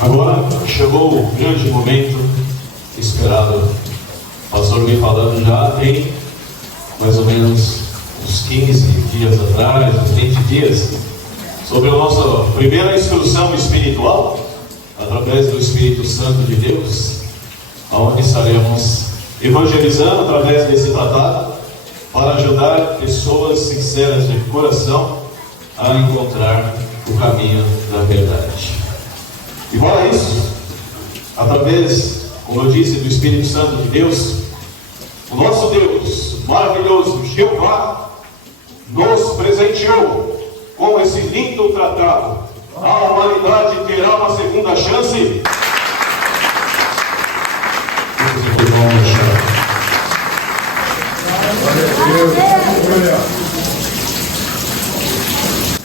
Agora chegou o grande momento esperado. O pastor me falando já tem mais ou menos uns 15 dias atrás, uns 20 dias, sobre a nossa primeira instrução espiritual, através do Espírito Santo de Deus, onde estaremos evangelizando através desse tratado, para ajudar pessoas sinceras de coração a encontrar o caminho da verdade. E para isso, através, como eu disse, do Espírito Santo de Deus, o nosso Deus maravilhoso, Jeová, nos presenteou com esse lindo tratado. A humanidade terá uma segunda chance.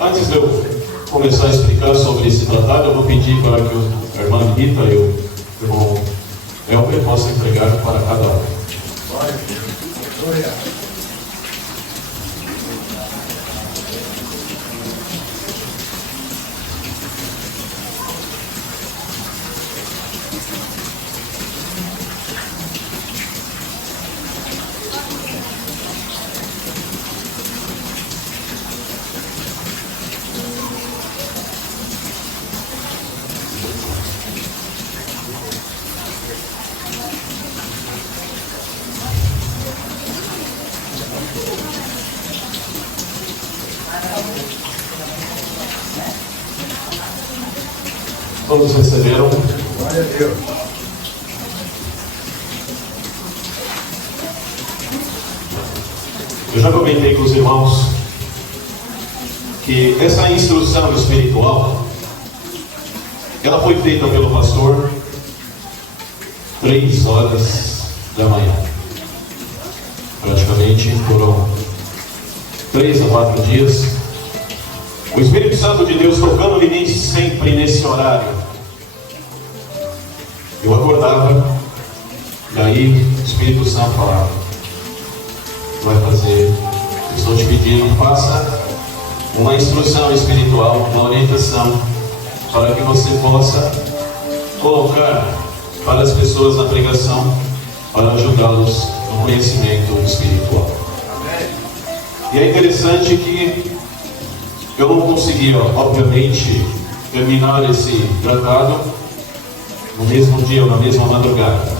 Antes de eu começar a explicar sobre esse tratado, eu vou pedir para que a irmã Rita e o irmão Elber possam entregar para cada um. Todos receberam? Glória a Deus. Eu já comentei com os irmãos que essa instrução espiritual, ela foi feita pelo pastor 3 horas da manhã. Praticamente foram 3 a 4 dias. O Espírito Santo de Deus tocando em mim sempre nesse horário. Eu acordava, e aí o Espírito Santo falava: vai fazer, eu estou te pedindo, faça uma instrução espiritual, uma orientação, para que você possa colocar para as pessoas na pregação, para ajudá-los no conhecimento espiritual. E é interessante que eu não conseguia, obviamente, terminar esse tratado no mesmo dia ou na mesma madrugada,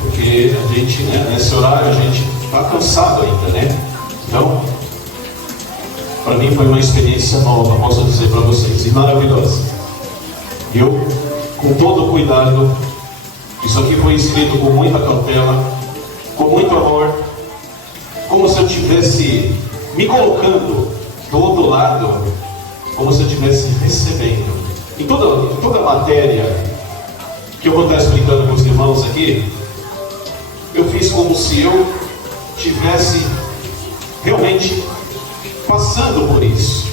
porque a gente, nesse horário, a gente está cansado ainda, Então, para mim foi uma experiência nova, posso dizer para vocês, e maravilhosa. E eu, com todo o cuidado, isso aqui foi escrito com muita cautela, com muito amor, como se eu estivesse me colocando do outro lado, como se eu estivesse recebendo. Em toda a matéria que eu vou estar explicando para os irmãos aqui, eu fiz como se eu estivesse realmente passando por isso.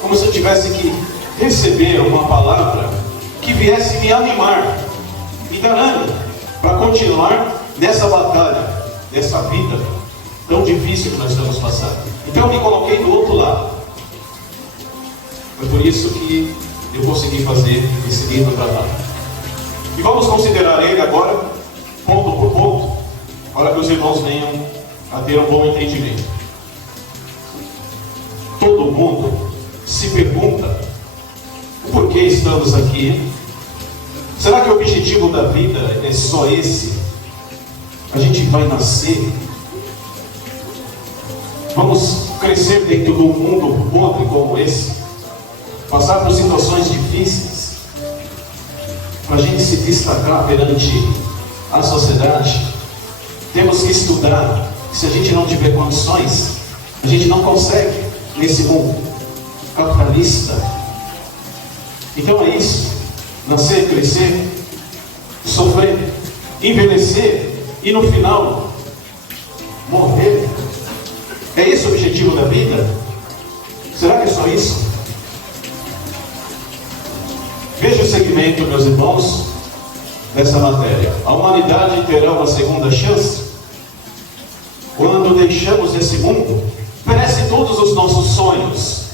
Como se eu tivesse que receber uma palavra que viesse me animar, me dar ânimo para continuar nessa batalha, nessa vida tão difícil que nós estamos passando. Então eu me coloquei do outro lado. Foi por isso que eu consegui fazer esse lindo tratado. E vamos considerar ele agora, ponto por ponto, para que os irmãos venham a ter um bom entendimento. Todo mundo se pergunta o porquê estamos aqui. Será que o objetivo da vida é só esse? A gente vai nascer, vamos crescer dentro de um mundo podre como esse, passar por situações difíceis, para a gente se destacar perante a sociedade. Temos que estudar. Se a gente não tiver condições, a gente não consegue nesse mundo capitalista. Então é isso: nascer, crescer, sofrer, envelhecer e no final morrer. É esse o objetivo da vida? Será que é só isso? Veja o segmento, meus irmãos, dessa matéria. A humanidade terá uma segunda chance quando deixamos esse mundo. Parece todos os nossos sonhos,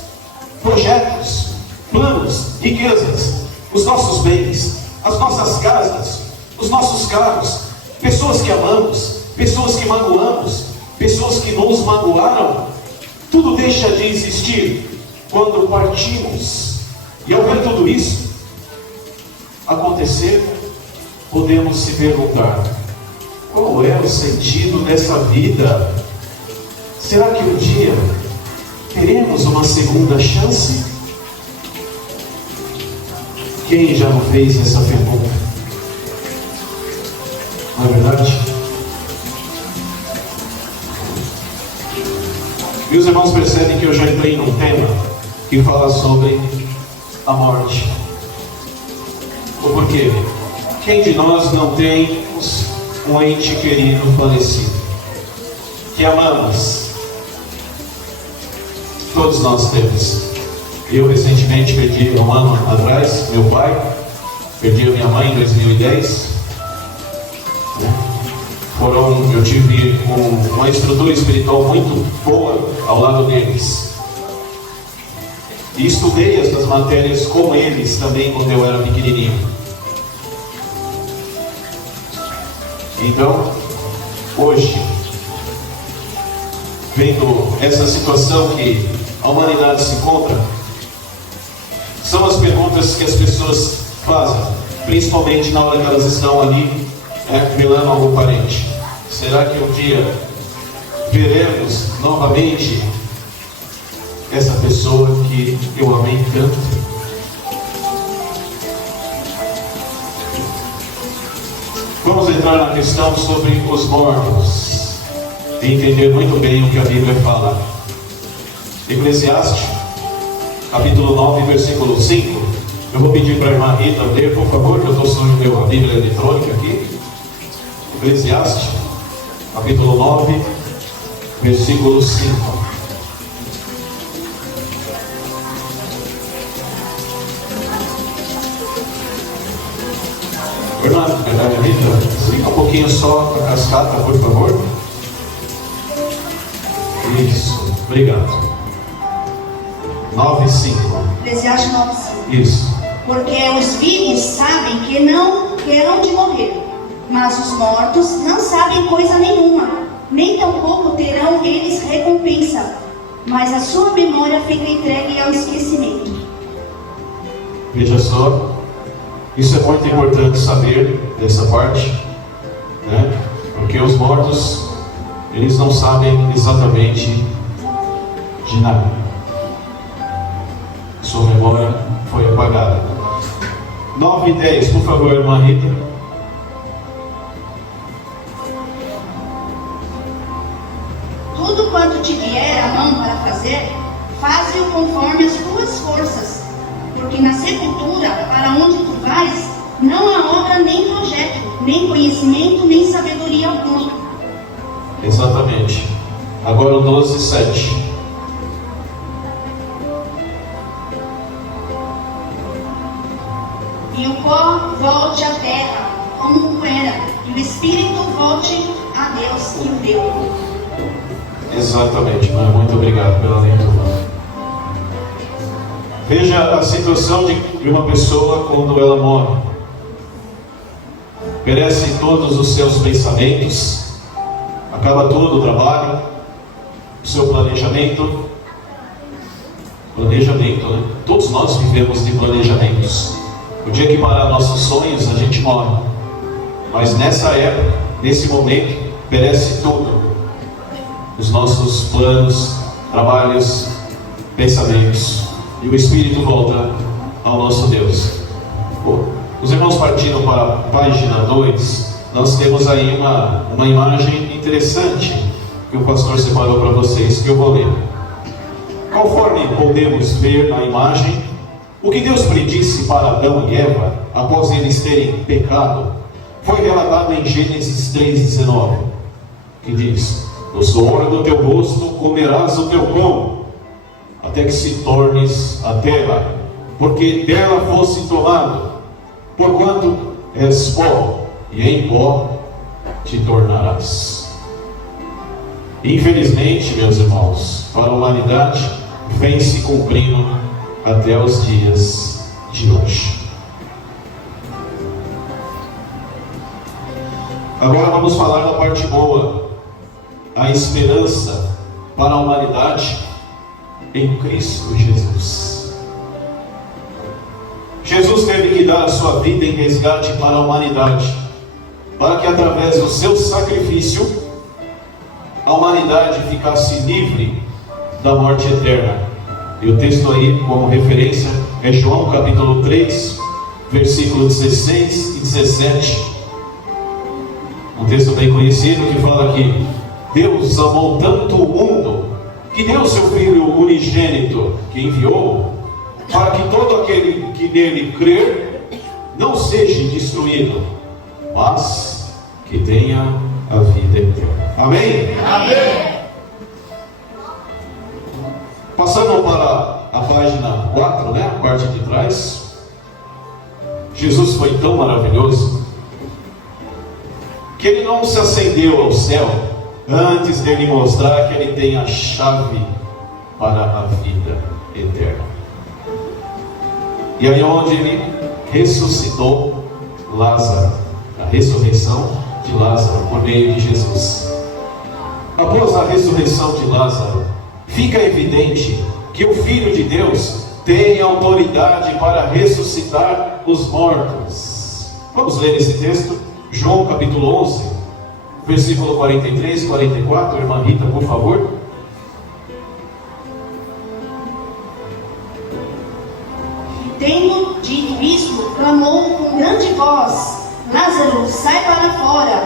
projetos, planos acumulamos riquezas, os nossos bens, as nossas casas, os nossos carros, pessoas que amamos, pessoas que magoamos, pessoas que nos magoaram, tudo deixa de existir quando partimos. E ao ver tudo isso acontecer, podemos se perguntar: qual é o sentido dessa vida? Será que um dia teremos uma segunda chance? Quem já não fez essa pergunta? Não é verdade? Meus irmãos percebem que eu já entrei num tema que fala sobre a morte. Ou por quê? Quem de nós não tem um ente querido falecido, que amamos? Todos nós temos. Eu recentemente perdi, um ano atrás, meu pai, perdi a minha mãe em 2010. Eu tive uma estrutura espiritual muito boa ao lado deles. E estudei essas matérias com eles também quando eu era pequenininho. Então, hoje, vendo essa situação que a humanidade se encontra, são as perguntas que as pessoas fazem, principalmente na hora que elas estão ali velando algum parente. Será que um dia veremos novamente essa pessoa que eu amei tanto? Vamos entrar na questão sobre os mortos e entender muito bem o que a Bíblia fala. Eclesiastes, capítulo 9, versículo 5. Eu vou pedir para a irmã Rita ler, por favor, que eu estou usando a Bíblia eletrônica aqui. Eclesiastes, capítulo 9, versículo 5. Irmã Rita, explica um pouquinho só a cascata, por favor. Isso, obrigado. 9:5. Eclesiastes 9:5. Isso. Porque os vivos sabem que não terão de morrer, mas os mortos não sabem coisa nenhuma, nem tampouco terão eles recompensa, mas a sua memória fica entregue ao esquecimento. Veja só, isso é muito importante saber dessa parte, né? Porque os mortos, eles não sabem exatamente de nada. Sua memória foi apagada. 9:10, por favor, irmã Rita. Tudo quanto te vier a mão para fazer, faze-o conforme as tuas forças, porque na sepultura, para onde tu vais, não há obra nem projeto, nem conhecimento, nem sabedoria alguma. Exatamente. Agora o 12:7. E o pó volte à terra, como era, e o espírito volte a Deus que o deu. Exatamente, mãe. Muito obrigado pela leitura. Veja a situação de uma pessoa quando ela morre. Perece todos os seus pensamentos, acaba todo o trabalho, o seu planejamento. Planejamento, né? Todos nós vivemos de planejamentos. O dia que parar nossos sonhos, a gente morre. Mas nessa época, nesse momento, perece tudo. Os nossos planos, trabalhos, pensamentos. E o Espírito volta ao nosso Deus. Os irmãos partindo para a página 2, nós temos aí uma imagem interessante que o pastor separou para vocês, que eu vou ler. Conforme podemos ver na imagem, o que Deus predisse para Adão e Eva, após eles terem pecado, foi relatado em Gênesis 3:19, que diz: "No suor do teu rosto comerás o teu pão, até que se tornes a terra, porque dela fosse tomado, porquanto és pó, e em pó te tornarás." Infelizmente, meus irmãos, para a humanidade, vem se cumprindo até os dias de hoje. Agora vamos falar da parte boa, a esperança para a humanidade em Cristo Jesus. Jesus teve que dar a sua vida em resgate para a humanidade, para que através do seu sacrifício a humanidade ficasse livre da morte eterna. E o texto aí, como referência, é João capítulo 3, versículo 16 e 17. Um texto bem conhecido que fala que Deus amou tanto o mundo que deu seu Filho unigênito, que enviou, para que todo aquele que nele crer não seja destruído, mas que tenha a vida eterna. Amém? Amém. Passando para a página 4, a parte de trás. Jesus foi tão maravilhoso que ele não se ascendeu ao céu antes dele mostrar que ele tem a chave para a vida eterna. E aí onde ele ressuscitou Lázaro, a ressurreição de Lázaro por meio de Jesus. Após a ressurreição de Lázaro, fica evidente que o Filho de Deus tem autoridade para ressuscitar os mortos. Vamos ler esse texto? João capítulo 11, versículo 43 e 44, irmã Rita, por favor. Tendo dito isto, clamou com grande voz: Lázaro, sai para fora.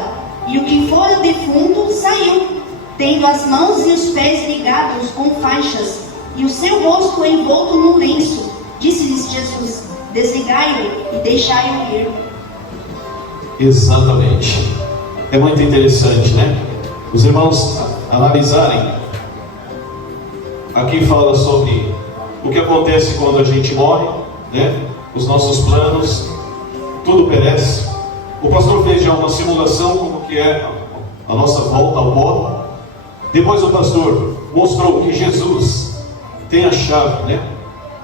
E o que fora defunto saiu, tendo as mãos e os pés ligados com faixas, e o seu rosto envolto num lenço. Disse-lhes Jesus: desligai-o e deixai-o ir. Exatamente. É muito interessante, os irmãos analisarem. Aqui fala sobre o que acontece quando a gente morre, os nossos planos, tudo perece. O pastor fez já uma simulação como que é a nossa volta ao pó. Depois o pastor mostrou que Jesus tem a chave,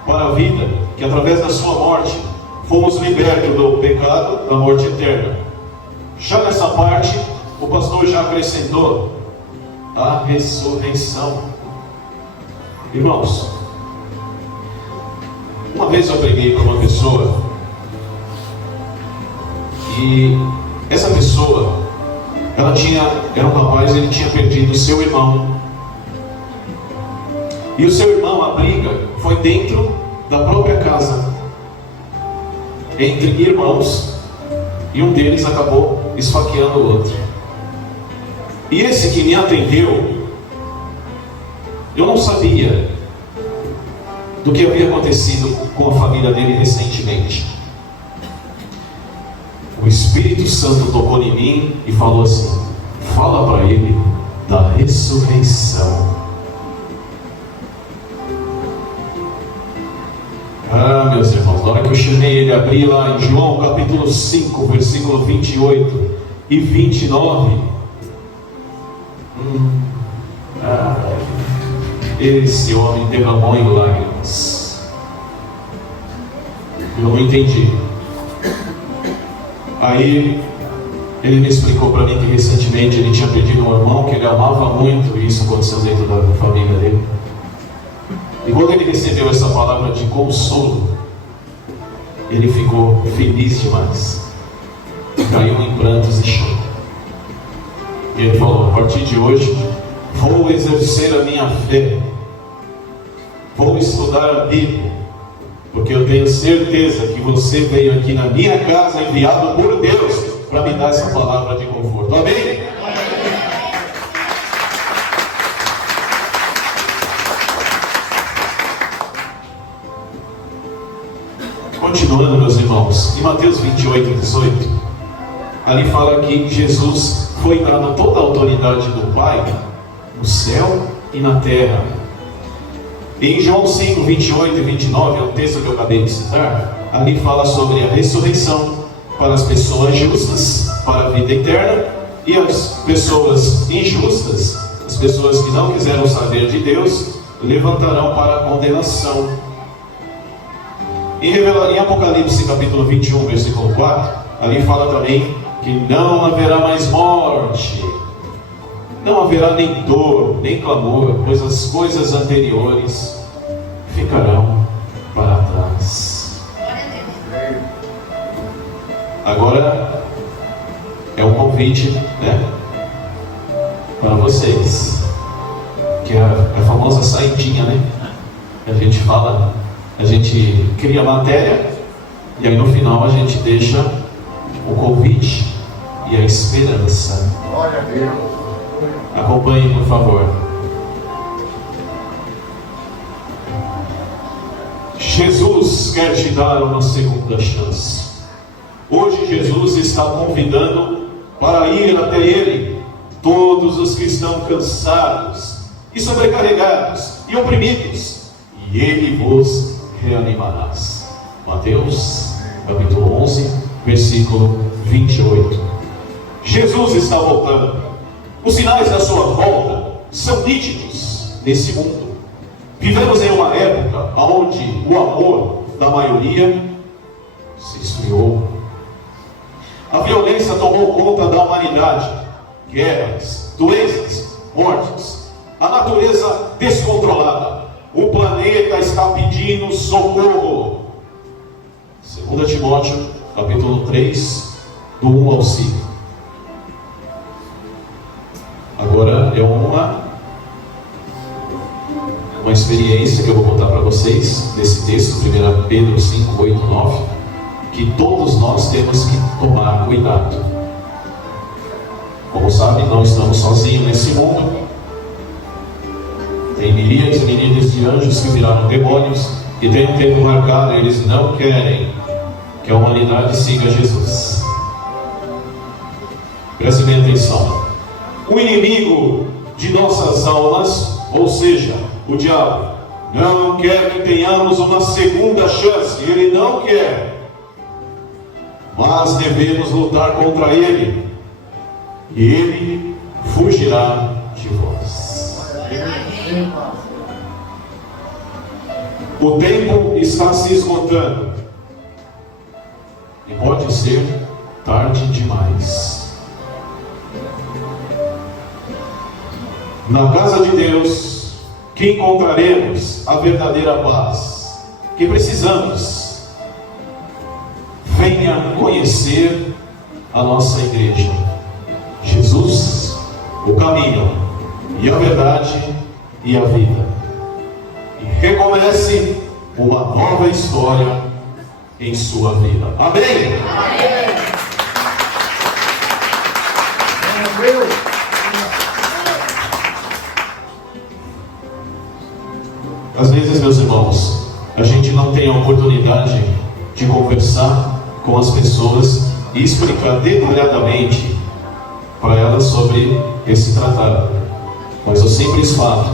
para a vida, que através da sua morte fomos libertos do pecado, da morte eterna. Já nessa parte, o pastor já acrescentou a ressurreição. Irmãos, uma vez eu preguei para uma pessoa, e essa pessoa, era um rapaz, ele tinha perdido o seu irmão. E o seu irmão, a briga foi dentro da própria casa, entre irmãos, e um deles acabou esfaqueando o outro. E esse que me atendeu, eu não sabia do que havia acontecido com a família dele recentemente. O Espírito Santo tocou em mim e falou assim: fala para ele da ressurreição. Meus irmãos, na hora que eu chamei ele, abri lá em João capítulo 5, versículo 28 e 29. Esse homem derramou em lágrimas. Eu não entendi. Aí ele me explicou para mim que recentemente ele tinha perdido um irmão que ele amava muito, e isso aconteceu dentro da família dele. E quando ele recebeu essa palavra de consolo, ele ficou feliz demais, caiu em prantos e choro. E ele falou: a partir de hoje vou exercer a minha fé, vou estudar a Bíblia, porque eu tenho certeza que você veio aqui na minha casa enviado por Deus para me dar essa palavra de conforto. Amém? Continuando, meus irmãos, em Mateus 28 e 18, ali fala que Jesus foi dado toda a autoridade do Pai no céu e na terra. E em João 5, 28 e 29, é o texto que eu acabei de citar, ali fala sobre a ressurreição para as pessoas justas, para a vida eterna, e as pessoas injustas, as pessoas que não quiseram saber de Deus, levantarão para a condenação. Em Apocalipse capítulo 21, versículo 4, ali fala também que não haverá mais morte, não haverá nem dor, nem clamor, pois as coisas anteriores ficarão para trás. Agora é um convite, né, para vocês, que é a famosa saidinha, né? A gente fala, a gente cria matéria e aí no final a gente deixa o convite e a esperança. Glória a Deus. Acompanhe, por favor. Jesus quer te dar uma segunda chance. Hoje Jesus está convidando para ir até Ele todos os que estão cansados e sobrecarregados e oprimidos, e Ele vos reanimará. Mateus capítulo 11, versículo 28. Jesus está voltando. Os sinais da sua volta são nítidos nesse mundo. Vivemos em uma época onde o amor da maioria se esfriou. A violência tomou conta da humanidade. Guerras, doenças, mortes, a natureza descontrolada. O planeta está pedindo socorro. 2 Timóteo, capítulo 3, do 1 ao 5. Agora é uma experiência que eu vou contar para vocês, nesse texto, 1 Pedro 5, 8, 9, que todos nós temos que tomar cuidado. Como sabem, não estamos sozinhos nesse mundo. Tem miríades e miríades de anjos que viraram demônios e tem um tempo marcado, eles não querem que a humanidade siga Jesus. Prestem bem atenção. O inimigo de nossas almas, ou seja, o diabo, não quer que tenhamos uma segunda chance. Ele não quer. Mas devemos lutar contra ele, e ele fugirá de vós. O tempo está se esgotando, e pode ser tarde demais. Na casa de Deus, que encontraremos a verdadeira paz que precisamos. Venha conhecer a nossa igreja. Jesus, o caminho, e a verdade, e a vida. E recomece uma nova história em sua vida. Amém? Amém. Às vezes, meus irmãos, a gente não tem a oportunidade de conversar com as pessoas e explicar detalhadamente para elas sobre esse tratado. Mas o simples fato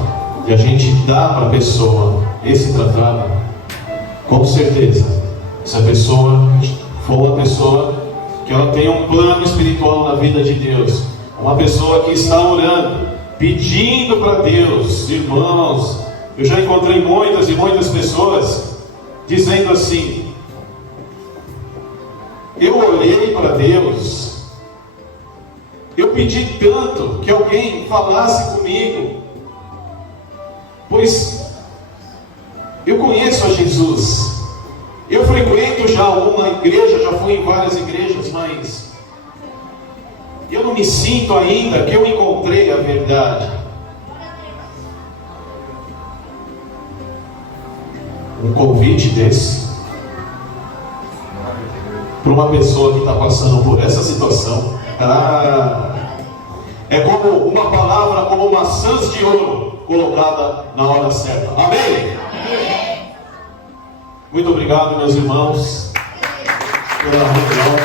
de a gente dar para a pessoa esse tratado, com certeza, se a pessoa for uma pessoa que ela tem um plano espiritual na vida de Deus, uma pessoa que está orando, pedindo para Deus, irmãos, eu já encontrei muitas e muitas pessoas dizendo assim: eu orei para Deus, eu pedi tanto que alguém falasse comigo, pois eu conheço a Jesus, eu frequento já uma igreja, já fui em várias igrejas, mas eu não me sinto ainda que eu encontrei a verdade. Um convite desse para uma pessoa que está passando por essa situação, é como uma palavra, como maçãs de ouro colocada na hora certa. Amém? Amém. Muito obrigado, meus irmãos, pela reunião.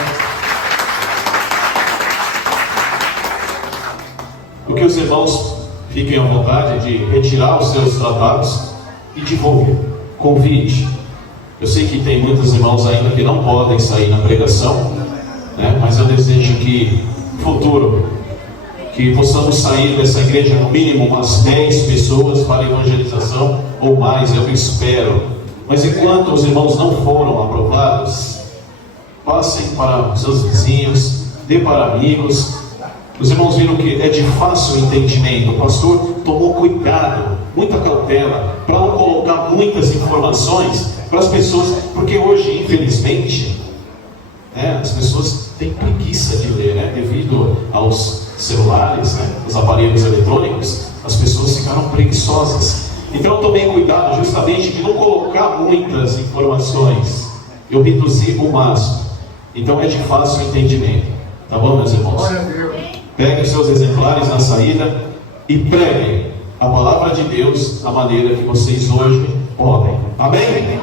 O que os irmãos fiquem à vontade de retirar os seus tratados e divulguem. Convite. Eu sei que tem muitos irmãos ainda que não podem sair na pregação, né? Mas eu desejo que no futuro que possamos sair dessa igreja no mínimo umas 10 pessoas para evangelização ou mais, eu espero. Mas enquanto os irmãos não foram aprovados, passem para seus vizinhos, dê para amigos. Os irmãos viram que é de fácil entendimento. O pastor tomou cuidado, muita cautela, para não colocar muitas informações para as pessoas, porque hoje, infelizmente, as pessoas têm preguiça de ler, devido aos celulares, os aparelhos eletrônicos, as pessoas ficaram preguiçosas. Então eu tomei cuidado justamente de não colocar muitas informações, eu reduzi o máximo. Então é de fácil entendimento, tá bom, meus irmãos? Peguem seus exemplares na saída e preguem a palavra de Deus da maneira que vocês hoje podem. Amém?